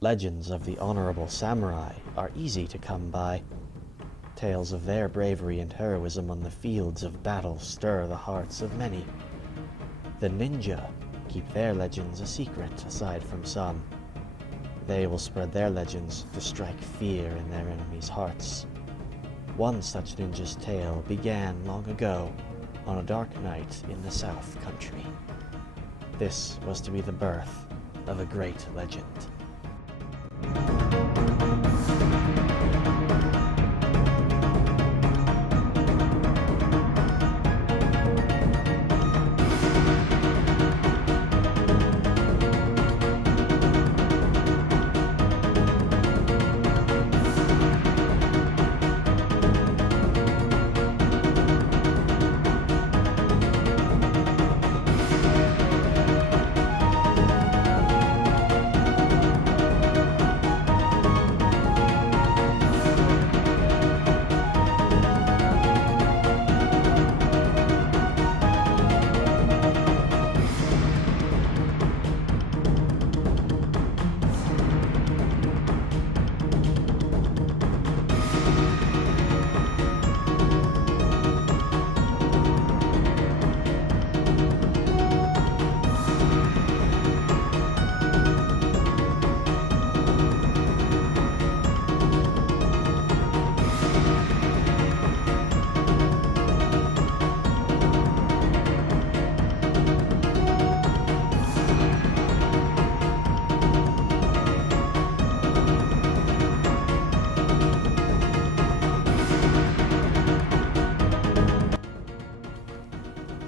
Legends of the honorable samurai are easy to come by. Tales of their bravery and heroism on the fields of battle stir the hearts of many. The ninja keep their legends a secret aside from some. They will spread their legends to strike fear in their enemies' hearts. One such ninja's tale began long ago on a dark night in the South Country. This was to be the birth of a great legend.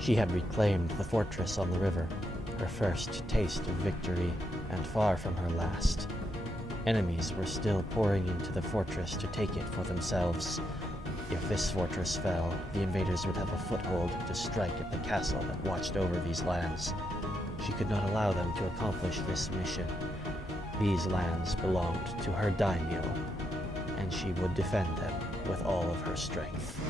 She had reclaimed the fortress on the river, her first taste of victory, and far from her last. Enemies were still pouring into the fortress to take it for themselves. If this fortress fell, the invaders would have a foothold to strike at the castle that watched over these lands. She could not allow them to accomplish this mission. These lands belonged to her daimyo, and she would defend them with all of her strength.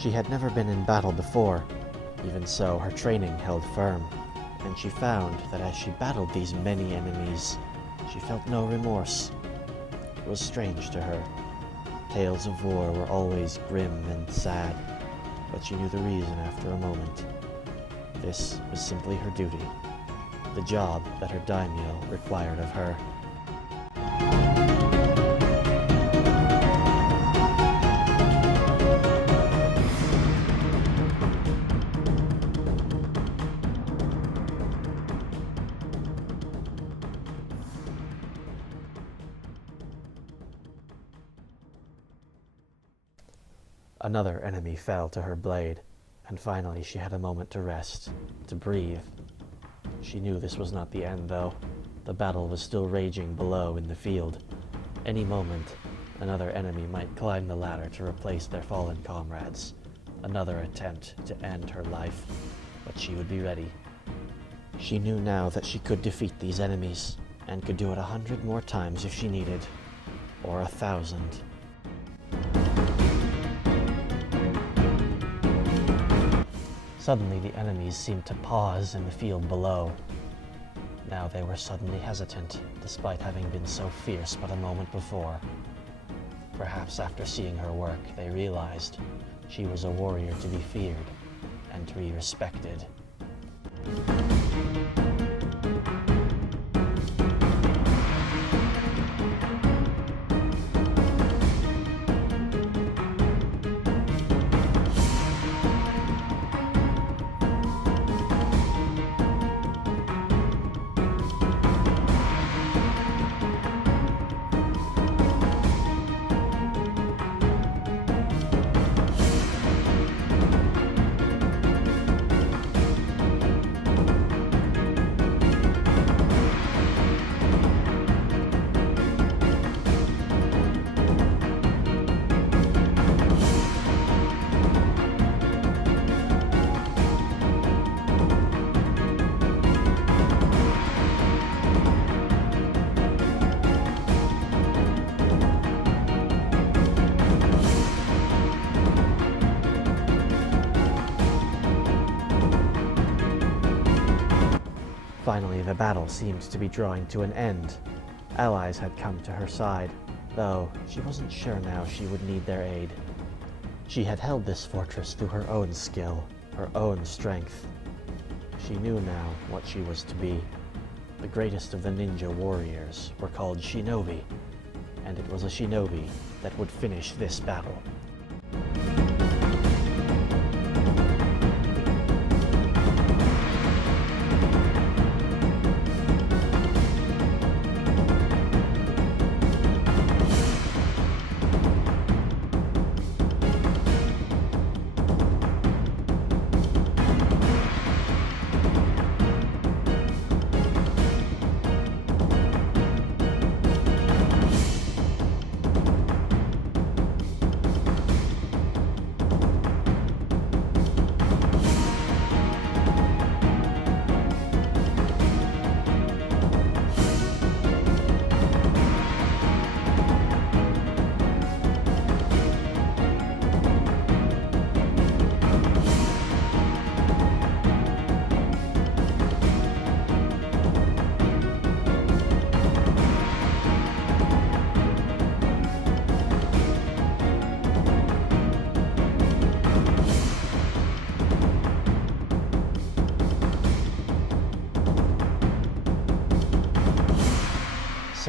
She had never been in battle before. Even so, her training held firm, and she found that as she battled these many enemies, she felt no remorse. It was strange to her. Tales of war were always grim and sad, but she knew the reason after a moment. This was simply her duty, the job that her daimyo required of her. Another enemy fell to her blade, and finally she had a moment to rest, to breathe. She knew this was not the end, though. The battle was still raging below in the field. Any moment, another enemy might climb the ladder to replace their fallen comrades. Another attempt to end her life, but she would be ready. She knew now that she could defeat these enemies, and could do it 100 more times if she needed, or 1,000. Suddenly the enemies seemed to pause in the field below. Now they were suddenly hesitant, despite having been so fierce but a moment before. Perhaps after seeing her work, they realized she was a warrior to be feared and to be respected. Finally, the battle seemed to be drawing to an end. Allies had come to her side, though she wasn't sure now she would need their aid. She had held this fortress through her own skill, her own strength. She knew now what she was to be. The greatest of the ninja warriors were called shinobi, and it was a shinobi that would finish this battle.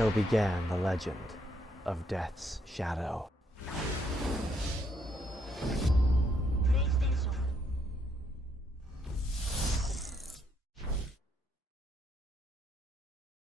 So began the legend of Death's Shadow.